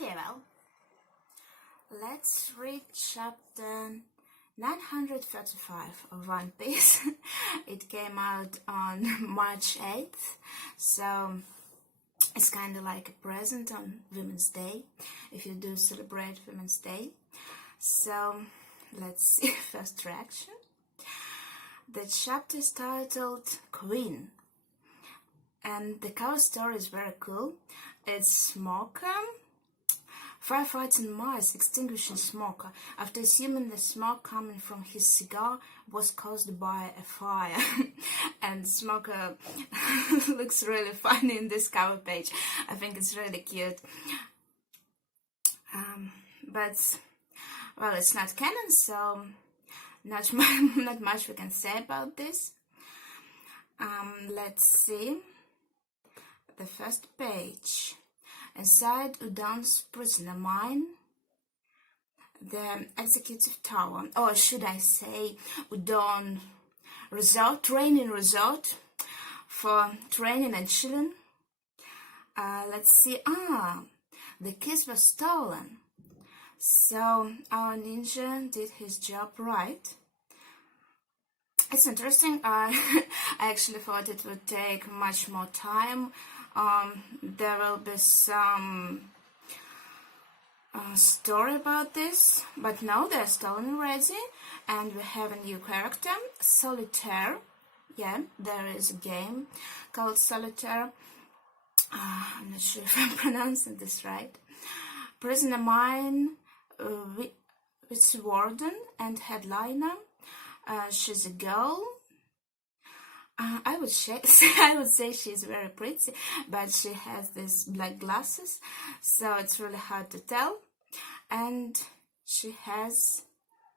Okay, well, let's read chapter 935 of One Piece. It came out on March 8th, so it's kind of like a present on Women's Day, if you do celebrate Women's Day. So, let's see first reaction. The chapter is titled Queen, and the cover story is very cool. It's Smoker firefighting Mars, extinguishing Smoker after assuming the smoke coming from his cigar was caused by a fire. And Smoker looks really funny in this cover page. I think it's really cute. But, well, it's not canon, so not much we can say about this. Let's see the first page. Inside Udon's prisoner mine, the executive tower, or should I say Udon resort, training resort for training and chilling. Let's see, the keys were stolen. So our ninja did his job right. It's interesting. I actually thought it would take much more time. There will be some story about this, but no, they're stolen already, and we have a new character, Solitaire. Yeah, there is a game called Solitaire. I'm not sure if I'm pronouncing this right. Prisoner mine, with warden and headliner. She's a girl. I would say she's very pretty, but she has these black glasses, so it's really hard to tell. And she has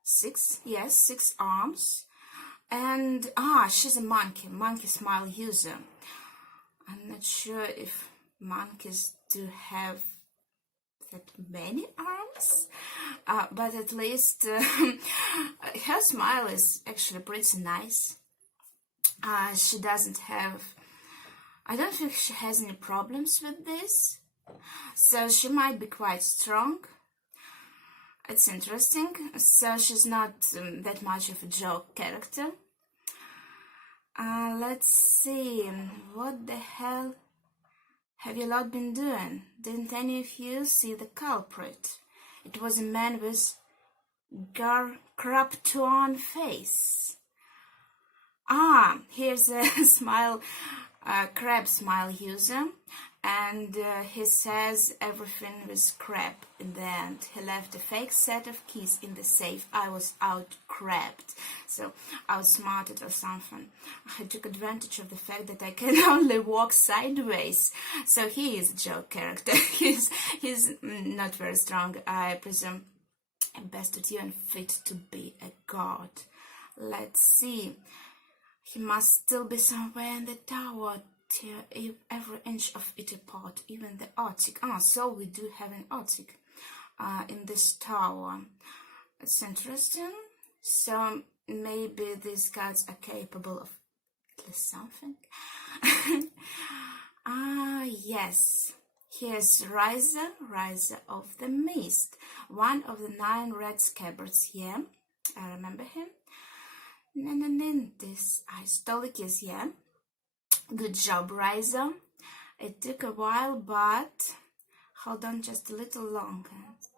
six arms. And she's a monkey smile user. I'm not sure if monkeys do have that many arms, but at least her smile is actually pretty nice. She doesn't have, I don't think she has any problems with this, so she might be quite strong. It's interesting. So she's not that much of a joke character. Let's see, what the hell have you lot been doing? Didn't any of you see the culprit? It was a man with Kraptuan face. Here's a crab smile user, and he says everything was crap in the end. He left a fake set of keys in the safe. I was out-crabbed, so outsmarted or something. I took advantage of the fact that I can only walk sideways. So he is a joke character. He's not very strong, I presume. Bested you and fit to be a god. Let's see. He must still be somewhere in the tower. Tear every inch of it apart, even the attic. So we do have an attic in this tower. It's interesting. So maybe these guys are capable of at least something. Yes. Here's Riser of the Mist, one of the 9 red scabbards. Yeah, I remember him. This I stole the keys, yeah. Good job, Riser. It took a while, but hold on just a little longer.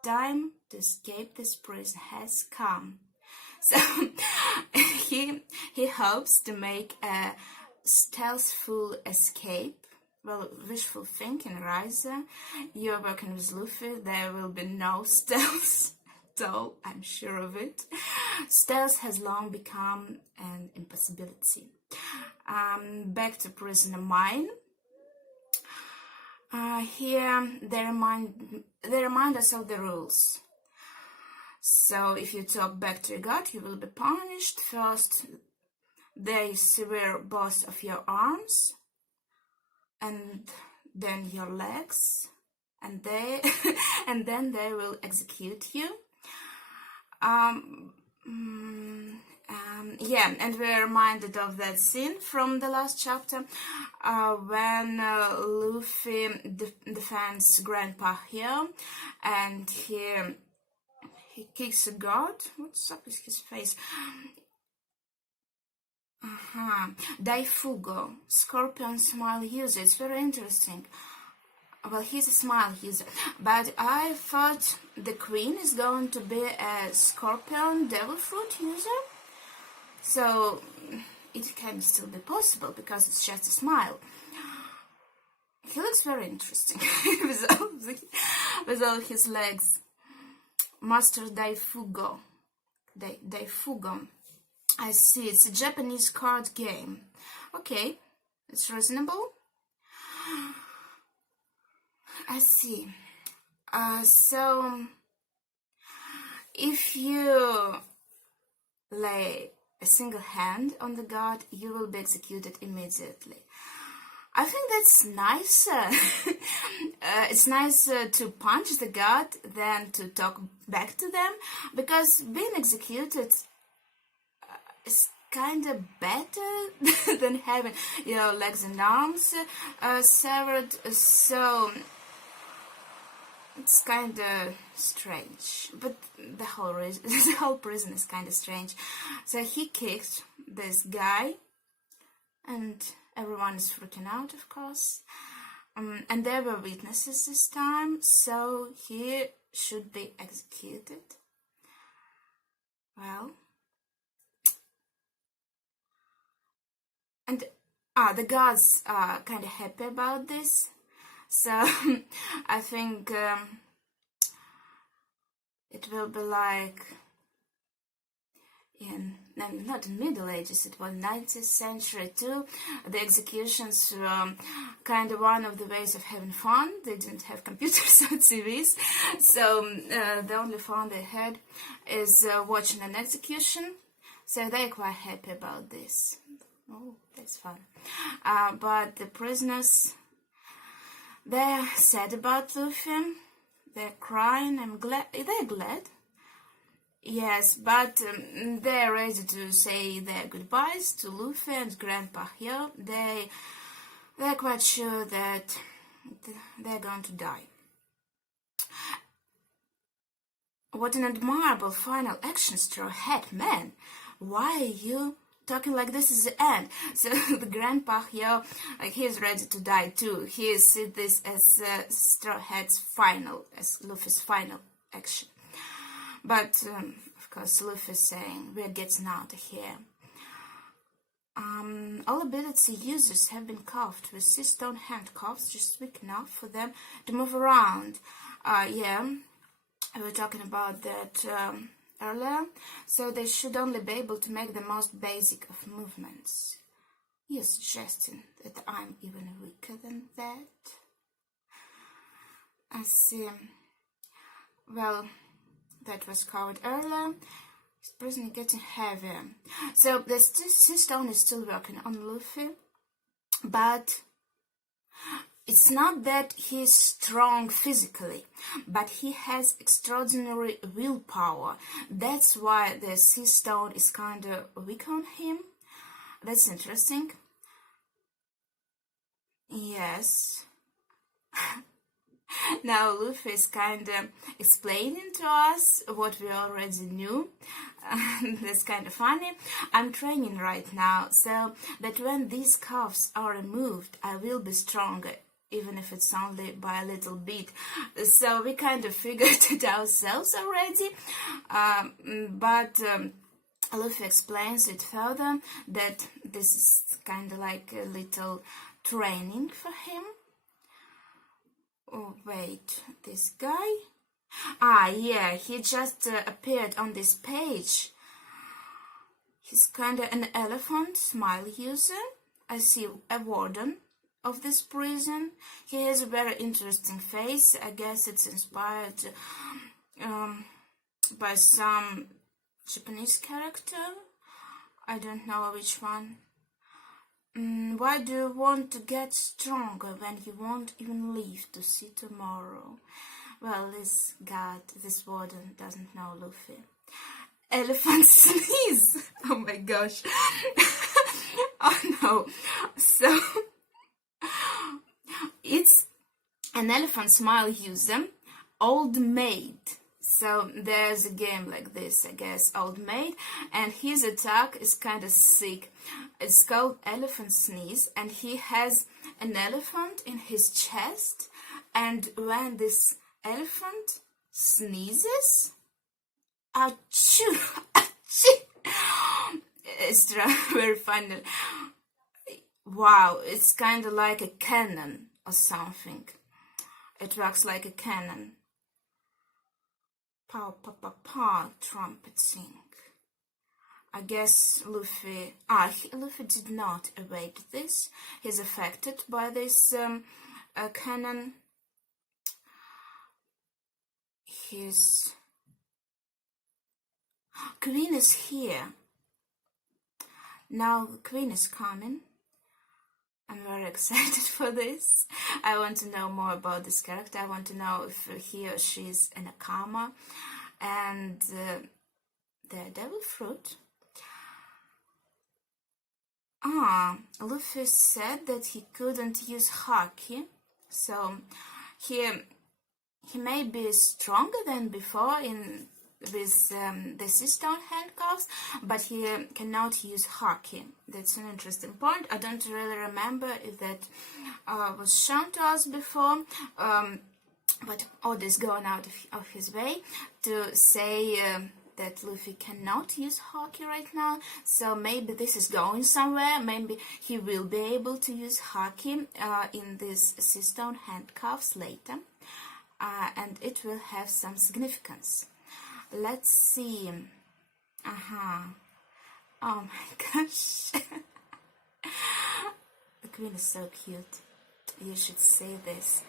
Time to escape this prison has come. So he hopes to make a stealthful escape. Well, wishful thinking, Riser. You're working with Luffy. There will be no stealth. So I'm sure of it. Stealth has long become an impossibility. Back to prisoner mine. Here they remind us of the rules. So if you talk back to your god, you will be punished. First, they sever both of your arms, and then your legs, and then they will execute you. Yeah, and we're reminded of that scene from the last chapter when Luffy defends Grandpa here, and he kicks a guard. What's up with his face? Daifugo, Scorpion Smile user. It's very interesting. Well, he's a smile user, but I thought the Queen is going to be a Scorpion Devil Fruit user. So it can still be possible because it's just a smile. He looks very interesting with all his legs. Master Daifugo. Daifugo. I see, it's a Japanese card game. Okay, it's reasonable. I see. So, if you lay a single hand on the god, you will be executed immediately. I think that's nicer. It's nicer to punch the god than to talk back to them, because being executed is kind of better than having your legs and arms severed. So it's kind of strange, but the whole prison is kind of strange. So he kicked this guy, and everyone is freaking out, of course. And there were witnesses this time, so he should be executed. Well, and the gods are kind of happy about this. So I think it will be like not in Middle Ages, it was 19th century too. The executions were kind of one of the ways of having fun. They didn't have computers or TVs, so the only fun they had is watching an execution. So they're quite happy about this. Oh, that's fun. But the prisoners, they're sad about Luffy. They're crying. They're glad. Yes, but they're ready to say their goodbyes to Luffy and Grandpa here. They're quite sure that they're going to die. What an admirable final action Straw Hat, man! Why are you talking like this is the end? So the Grandpa here, like, he's ready to die too. He sees this as Straw Hat's as Luffy's final action. But, of course, Luffy is saying, we're getting out of here. All ability users have been cuffed with C-stone handcuffs, just weak enough for them to move around. Yeah, we were talking about that earlier. So they should only be able to make the most basic of movements. You're suggesting that I'm even weaker than that? I see. Well, that was covered earlier. His prison is getting heavier. So the C-stone is still working on Luffy, but it's not that he's strong physically, but he has extraordinary willpower. That's why the C-stone is kind of weak on him. That's interesting. Yes. Now Luffy is kind of explaining to us what we already knew. That's kind of funny. I'm training right now, so that when these cuffs are removed, I will be stronger, even if it's only by a little bit. So we kind of figured it ourselves already, but Luffy explains it further that this is kind of like a little training for him. Oh, wait, this guy? Yeah, he just appeared on this page. He's kind of an elephant smile user. I see a warden of this prison. He has a very interesting face. I guess it's inspired by some Japanese character. I don't know which one. Why do you want to get stronger when you won't even live to see tomorrow? Well, this warden doesn't know Luffy. elephant sneeze. Oh my gosh. Oh no. So it's an elephant smile user, Old Maid. So there's a game like this, I guess, Old Maid, and his attack is kind of sick. It's called Elephant Sneeze, and he has an elephant in his chest, and when this elephant sneezes, achoo, achoo, it's very funny. Wow, it's kind of like a cannon or something. It works like a cannon. Pa pa pa pa, trumpeting. I guess Luffy did not evade this. He's affected by this cannon. His queen is here. Now the queen is coming. I'm very excited for this. I want to know more about this character. I want to know if he or she is in a coma. And the devil fruit. Luffy said that he couldn't use haki. So he may be stronger than before with the stone handcuffs, but he cannot use haki. That's an interesting point. I don't really remember if that was shown to us before, but Oda is going out of his way to say that Luffy cannot use haki right now, so maybe this is going somewhere. Maybe he will be able to use haki in these stone handcuffs later, and it will have some significance. Let's see. Oh my gosh. The queen is so cute. You should see this.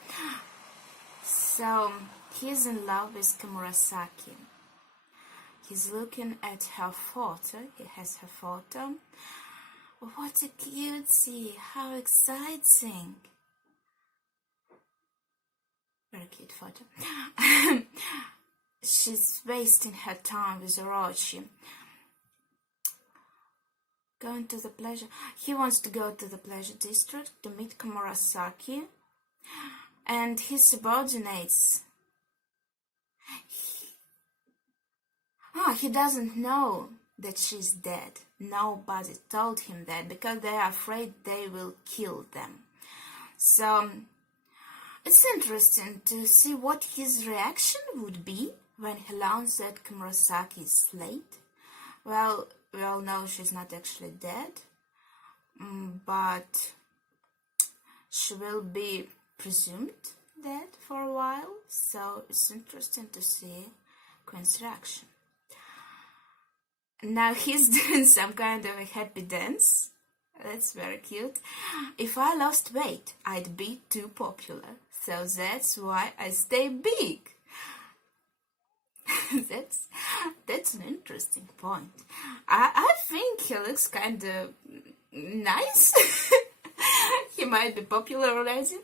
So, he's in love with Komurasaki. He's looking at her photo. He has her photo. What a cutie. How exciting. Very cute photo. She's wasting her time with Orochi. Going to the pleasure. He wants to go to the pleasure district to meet Komurasaki and his subordinates. He doesn't know that she's dead. Nobody told him that because they are afraid they will kill them. So it's interesting to see what his reaction would be when he learns that Komurasaki is late. Well, we all know she's not actually dead, but she will be presumed dead for a while, so it's interesting to see Queen's reaction. Now he's doing some kind of a happy dance. That's very cute. If I lost weight, I'd be too popular, so that's why I stay big. That's an interesting point. I think he looks kind of nice. He might be popular already.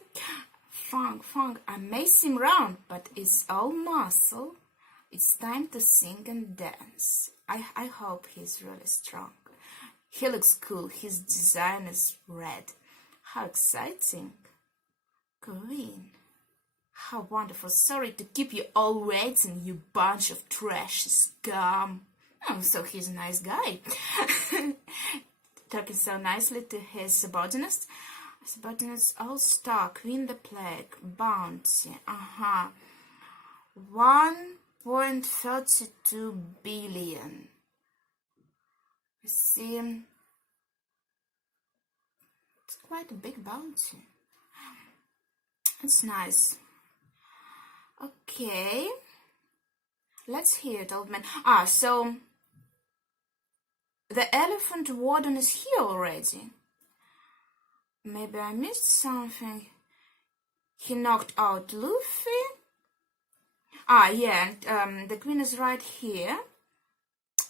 Fang, I may seem round, but it's all muscle. It's time to sing and dance. I hope he's really strong. He looks cool. His design is red. How exciting. Queen. How wonderful. Sorry to keep you all waiting, you bunch of trash scum. Oh, so he's a nice guy. Talking so nicely to his subordinates. Subordinates all-star, Queen the Plague, Bounty. 1.32 billion. You see, it's quite a big bounty. It's nice. Okay, let's hear it, old man. So the elephant warden is here already. Maybe I missed something. He knocked out Luffy. The queen is right here.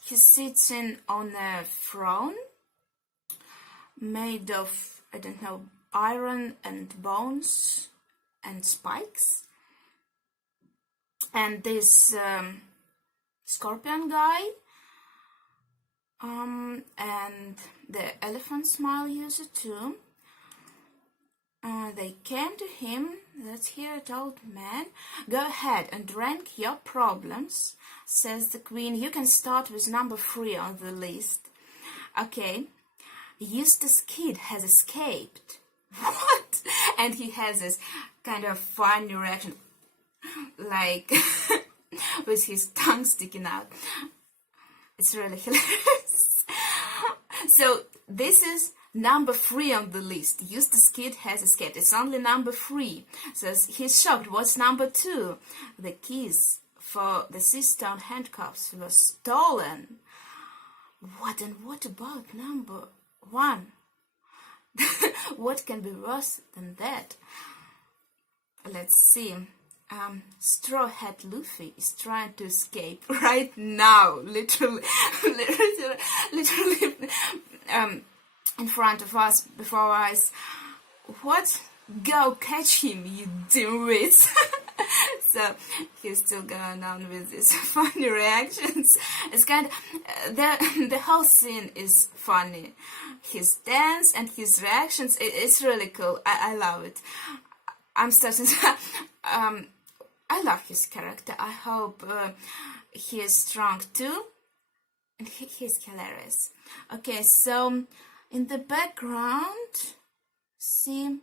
He's sitting on a throne made of, I don't know, iron and bones and spikes. And this scorpion guy And the elephant smile user too. They came to him, that's here old man. Go ahead and rank your problems, says the queen. You can start with number 3 on the list. Okay, Eustace Kid has escaped. What? And he has this kind of funny reaction, like with his tongue sticking out. It's really hilarious. So this is number 3 on the list. Eustace Kid has escaped. It's only number 3. So he's shocked. What's number 2? The keys for the sea-stone handcuffs were stolen. What about number 1? What can be worse than that? Let's see. Straw Hat Luffy is trying to escape right now, literally, in front of us, before our eyes. What? Go catch him, you dimwits! So he's still going on with these funny reactions. It's kind of the whole scene is funny. His dance and his reactions, it's really cool. I love it. I'm starting to, I love his character. I hope he is strong too, and he's hilarious. Okay, so in the background, see,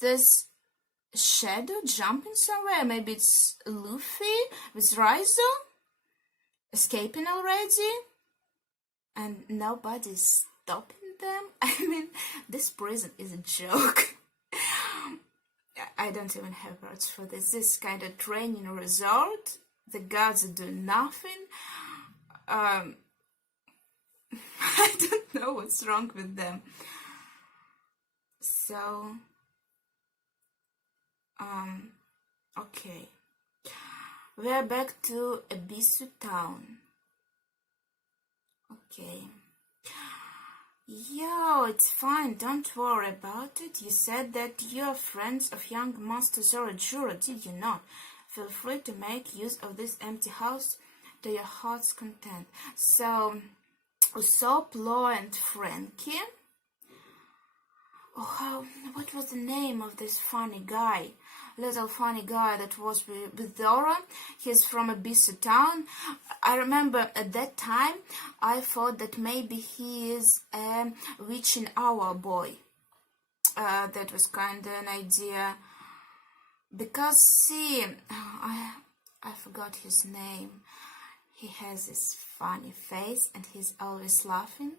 there's a shadow jumping somewhere. Maybe it's Luffy with Raizo escaping already, and nobody's stopping them. I mean, this prison is a joke. I don't even have words for this. This kind of training resort. The guards are doing nothing. I don't know what's wrong with them. So, okay. We're back to Ebisu town. Okay. Yo, it's fine, don't worry about it. You said that you're friends of young Master Zorajura, did you not? Feel free to make use of this empty house to your heart's content. So, Usopp, Law, and Frankie. Oh, what was the name of this funny guy? Little funny guy that was with Dora. He's from Abyssa town. I remember at that time I thought that maybe he is a witching hour boy. That was kind of an idea. Because, see, I forgot his name. He has this funny face and he's always laughing.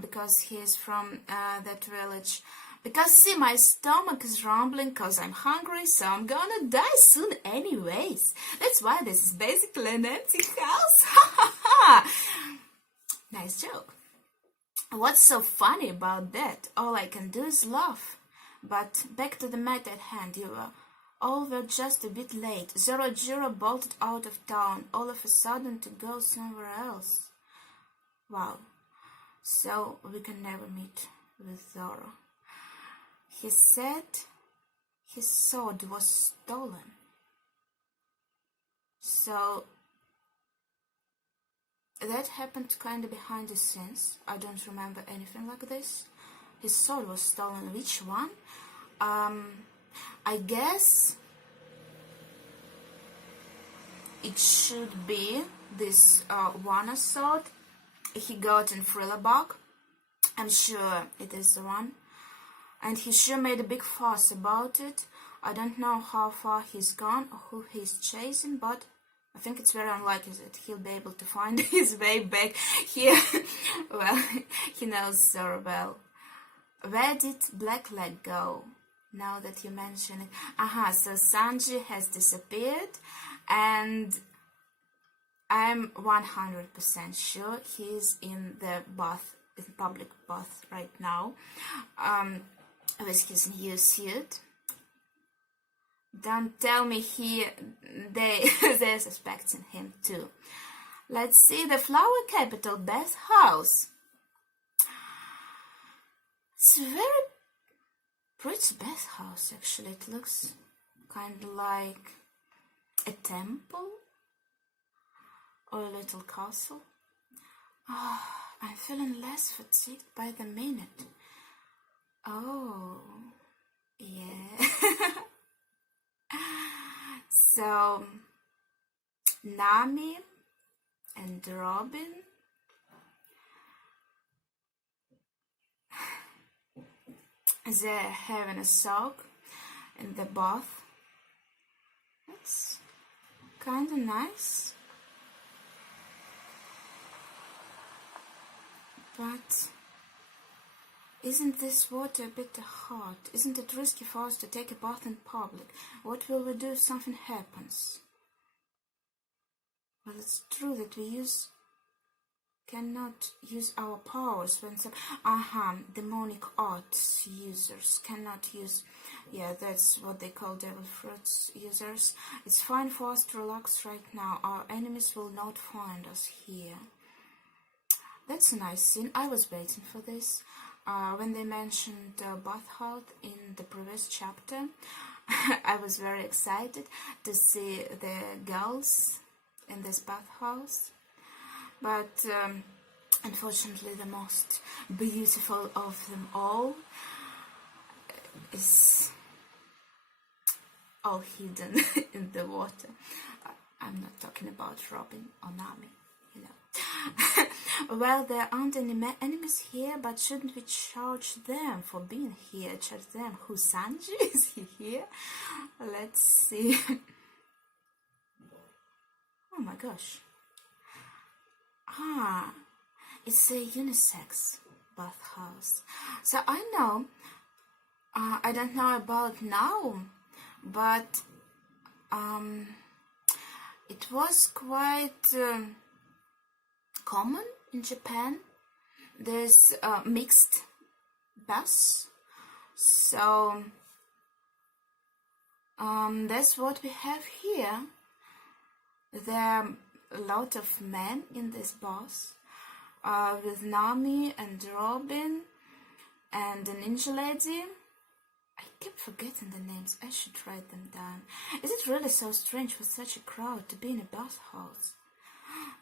Because he is from that village. Because, see, my stomach is rumbling because I'm hungry, so I'm gonna die soon anyways. That's why this is basically an empty house. Nice joke. What's so funny about that? All I can do is laugh. But back to the matter at hand, all were just a bit late. Zorajura bolted out of town all of a sudden to go somewhere else. Wow. So we can never meet with Zoro. He said his sword was stolen. So that happened kind of behind the scenes. I don't remember anything like this. His sword was stolen. Which one? I guess it should be this Wano sword he got in Thriller. I'm sure it is the one. And he sure made a big fuss about it. I don't know how far he's gone or who he's chasing, but I think it's very unlikely that he'll be able to find his way back here. Well, he knows Zoro well. Where did Blackleg go? Now that you mention it. So Sanji has disappeared, and I'm 100% sure he's in the bath, in public bath right now, with his new suit. Don't tell me they're suspecting him too. Let's see the flower capital bath house. It's a very pretty bath house, actually. It looks kind of like a temple or a little castle. Oh, I'm feeling less fatigued by the minute. Oh, yeah. So, Nami and Robin, they're having a soak in the bath. It's kind of nice. But isn't this water a bit hot? Isn't it risky for us to take a bath in public? What will we do if something happens? Well, it's true that we cannot use our powers when some demonic arts users cannot use. Yeah, that's what they call devil fruits users. It's fine for us to relax right now. Our enemies will not find us here. That's a nice scene. I was waiting for this. When they mentioned bathhouse in the previous chapter, I was very excited to see the girls in this bathhouse. But unfortunately, the most beautiful of them all is all hidden in the water. I'm not talking about Robin or Nami, you know. Well, there aren't any enemies here, but shouldn't we charge them for being here? Charge them. Who, Sanji? Is he here? Let's see. Oh my gosh. It's a unisex bathhouse. So I know, I don't know about now, but it was quite common in Japan. There's mixed baths, so that's what we have here. There are a lot of men in this bath, with Nami and Robin and the ninja lady. I keep forgetting the names. I should write them down. Is it really so strange for such a crowd to be in a bathhouse?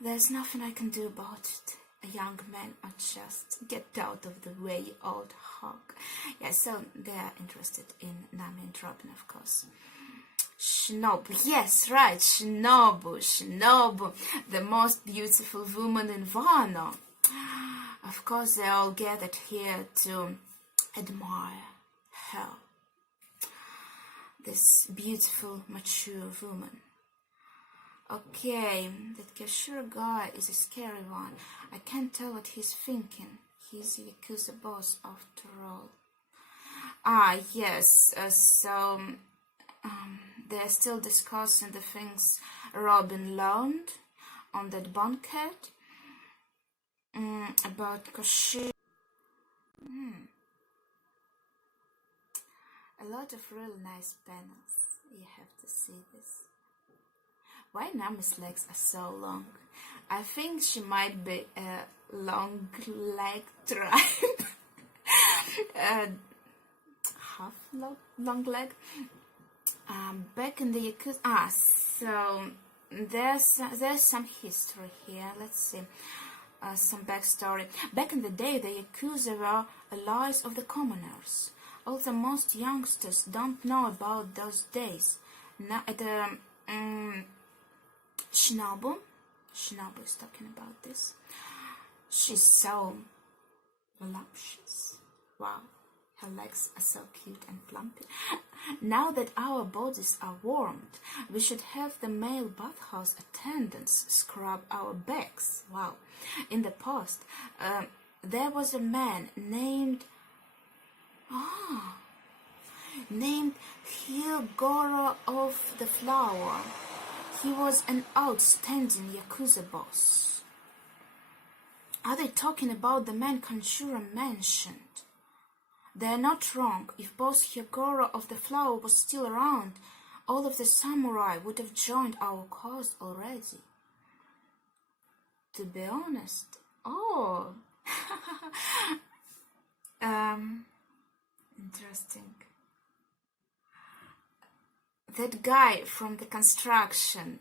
There's nothing I can do about it. A young man are just get out of the way, old hog. Yeah, so they're interested in Nami and Robin, of course. Shinobu, yes, right, Shinobu, the most beautiful woman in Wano. Of course, they all gathered here to admire her, this beautiful, mature woman. Okay, that Kashura guy is a scary one. I can't tell what he's thinking. He's the Yakuza boss after all. Yes, they're still discussing the things Robin learned on that banquet about Koshi. A lot of really nice panels. You have to see this. Why Nami's legs are so long? I think she might be a long leg tribe. Half long leg. Back in the Yakuza, so there's some history here. Let's see, some backstory. Back in the day, the Yakuza were allies of the commoners. Although most youngsters don't know about those days. Now, Shinobu is talking about this. She's so voluptuous. Wow. Her legs are so cute and plumpy. Now that our bodies are warmed, we should have the male bathhouse attendants scrub our backs. Wow. In the past, there was a man named Hyogoro of the Flower. He was an outstanding Yakuza boss. Are they talking about the man Kanshura mentioned? They're not wrong. If boss Hyogoro of the Flower was still around, all of the samurai would have joined our cause already. To be honest, interesting. That guy from the construction,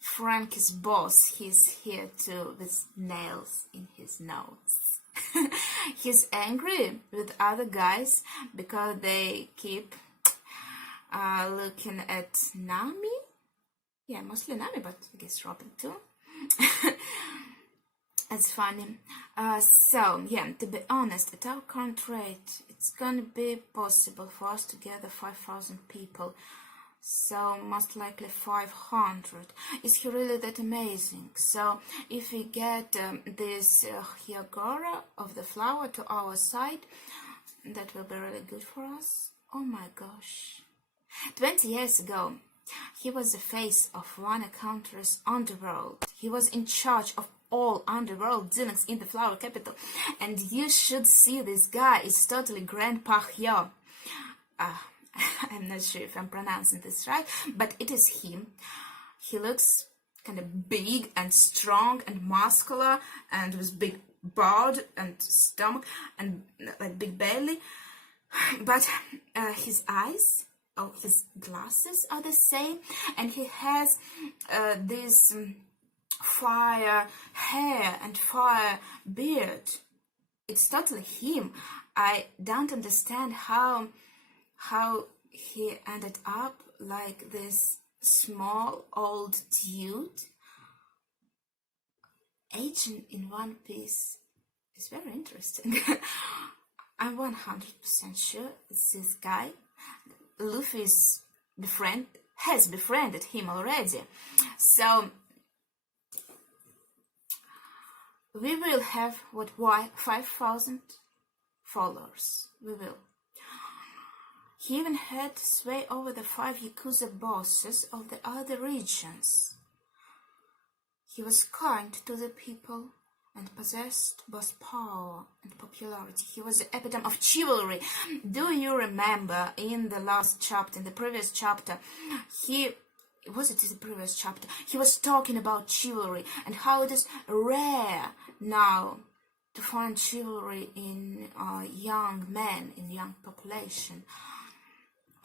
Frankie's boss, he's here too with nails in his nose. He's angry with other guys because they keep looking at Nami. Yeah, mostly Nami, but I guess Robin too. It's funny. So, yeah, to be honest, at our current rate, it's gonna be possible for us to gather 5,000 people. So, most likely 500. Is he really that amazing? So, if we get this Hyagora of the flower to our side, that will be really good for us. Oh my gosh. 20 years ago, he was the face of one country's underworld. He was in charge of all underworld dealings in the flower capital. And you should see this guy. It's totally Grandpa Hyo. I'm not sure if I'm pronouncing this right, but it is him. He looks kind of big and strong and muscular and with big beard and stomach and like big belly. But his eyes, his glasses are the same, and he has this fire hair and fire beard. It's totally him. I don't understand how he ended up like this small old dude. Aging in One Piece is very interesting. I'm 100% sure it's this guy. Luffy's has befriended him already. So we will have 5,000 followers. We will. He even had sway over the 5 Yakuza bosses of the other regions. He was kind to the people and possessed both power and popularity. He was the epitome of chivalry. Do you remember in the last chapter, in the previous chapter, he was talking about chivalry and how it is rare now to find chivalry in young men, in young population.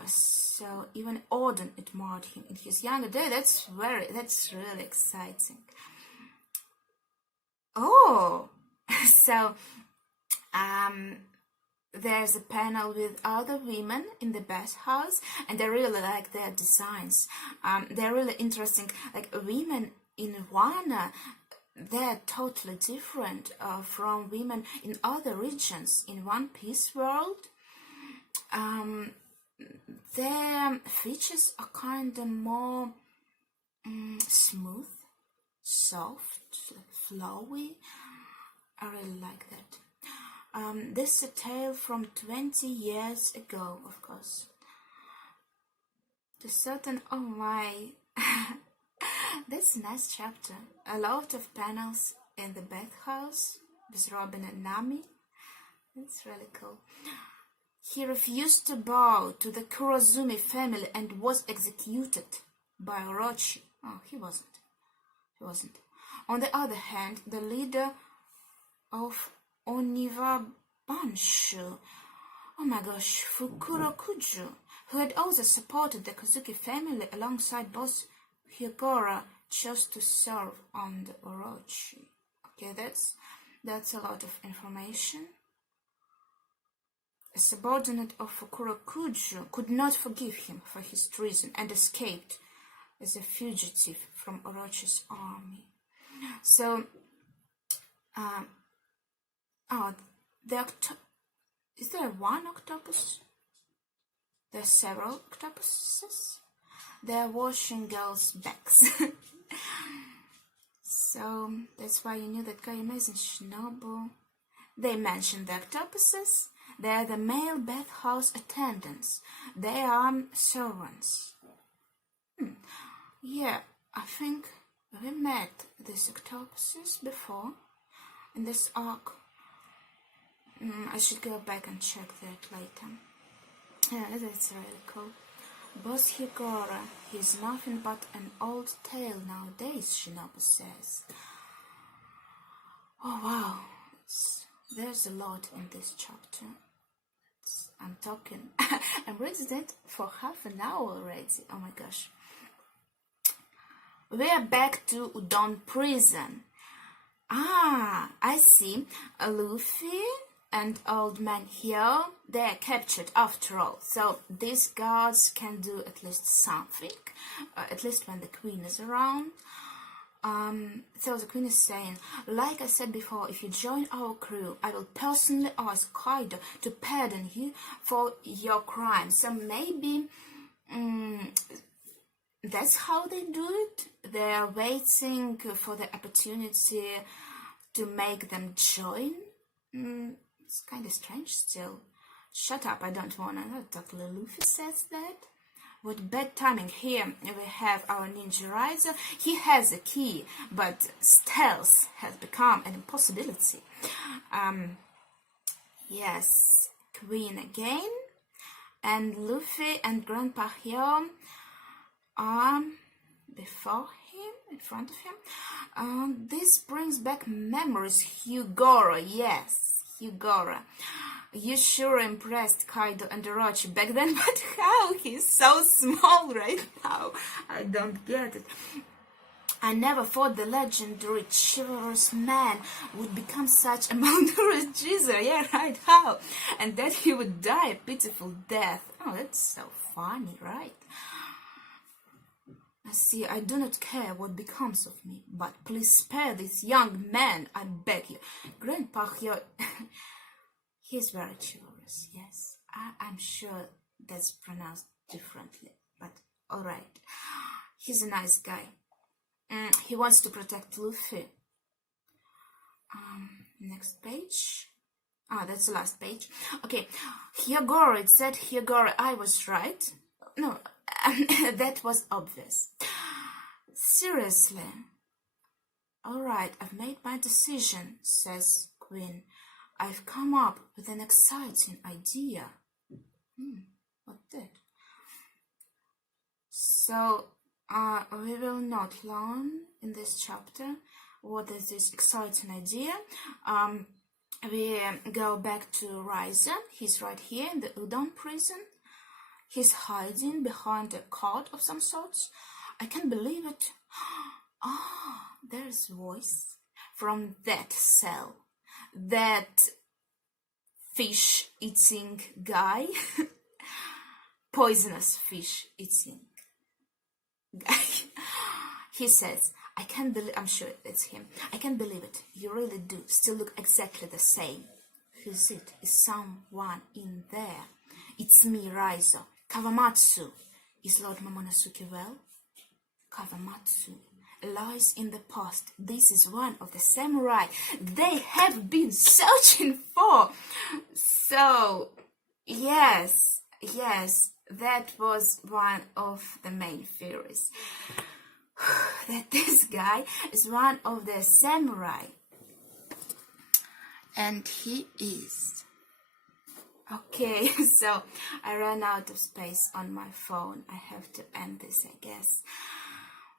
So even Odin admired him in his younger day. That's really exciting. Oh, so there's a panel with other women in the bathhouse, and I really like their designs. They're really interesting. Like women in Wano, they're totally different from women in other regions in One Piece world. Their features are kind of more smooth, soft, flowy. I really like that. This is a tale from 20 years ago, of course. Oh my, that's a nice chapter. A lot of panels in the bathhouse with Robin and Nami. That's really cool. He refused to bow to the Kurozumi family and was executed by Orochi. Oh, he wasn't. On the other hand, the leader of Oniwa Banshu, oh my gosh, Fukurokuju, who had also supported the Kozuki family alongside boss Hyogora, chose to serve under Orochi. Okay, that's a lot of information. A subordinate of Fukurokuju could not forgive him for his treason and escaped as a fugitive from Orochi's army. So, is there one octopus? There are several octopuses. They are washing girls' backs. So, that's why you knew that guy amazing Shinobu. They mentioned the octopuses. They are the male bathhouse attendants. They are servants. Yeah, I think we met these octopuses before in this arc. I should go back and check that later. Yeah, that's really cool. Boss Hyogora, he's nothing but an old tale nowadays, Shinobu says. Oh wow, there's a lot in this chapter. I'm talking. I'm reading it for half an hour already. Oh my gosh. We are back to Udon prison. Ah, I see. Luffy and Old Man here, they are captured after all. So these guards can do at least something, at least when the queen is around. So the queen is saying, like I said before, if you join our crew, I will personally ask Kaido to pardon you for your crime. So maybe that's how they do it. They are waiting for the opportunity to make them join. It's kind of strange still. Shut up, I don't wanna talk. Luffy says that. What bad timing. Here we have our ninja rider. He has a key, but stealth has become an impossibility. Yes, Queen again. And Luffy and Grandpa here are before him, in front of him. This brings back memories. Hyogoro, yes, Hyogoro. You sure impressed Kaido and Orochi back then, but how? He's so small right now. I don't get it. I never thought the legendary chivalrous man would become such a malnourished geezer. Yeah, right, how? And that he would die a pitiful death. Oh, that's so funny, right? I see, I do not care what becomes of me, but please spare this young man, I beg you. Grandpa here... He's very chivalrous, yes. I'm sure that's pronounced differently, but alright. He's a nice guy. He wants to protect Luffy. Next page. That's the last page. Okay, Hyogoro, it said Hyogoro, I was right. No, that was obvious. Seriously. Alright, I've made my decision, says Queen. I've come up with an exciting idea. What that? So, we will not learn in this chapter what is this exciting idea. We go back to Raiza. He's right here in the Udon prison. He's hiding behind a cot of some sorts. I can't believe it. There's a voice from that cell. That fish-eating guy, poisonous fish-eating guy. He says, I can't believe, I'm sure it's him. I can't believe it. You really do still look exactly the same. Who's it? Is someone in there? It's me, Raizo. Kawamatsu. Is Lord Momonosuke well? Kawamatsu lies in the past. This is one of the samurai they have been searching for. So, yes, that was one of the main theories. That this guy is one of the samurai. And he is. Okay, so I ran out of space on my phone. I have to end this, I guess.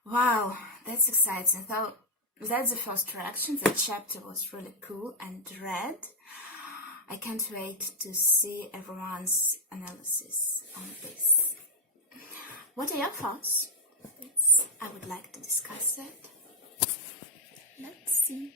Wow, that's exciting. So that's the first reaction. The chapter was really cool and read. I can't wait to see everyone's analysis on this. What are your thoughts? I would like to discuss that. Let's see.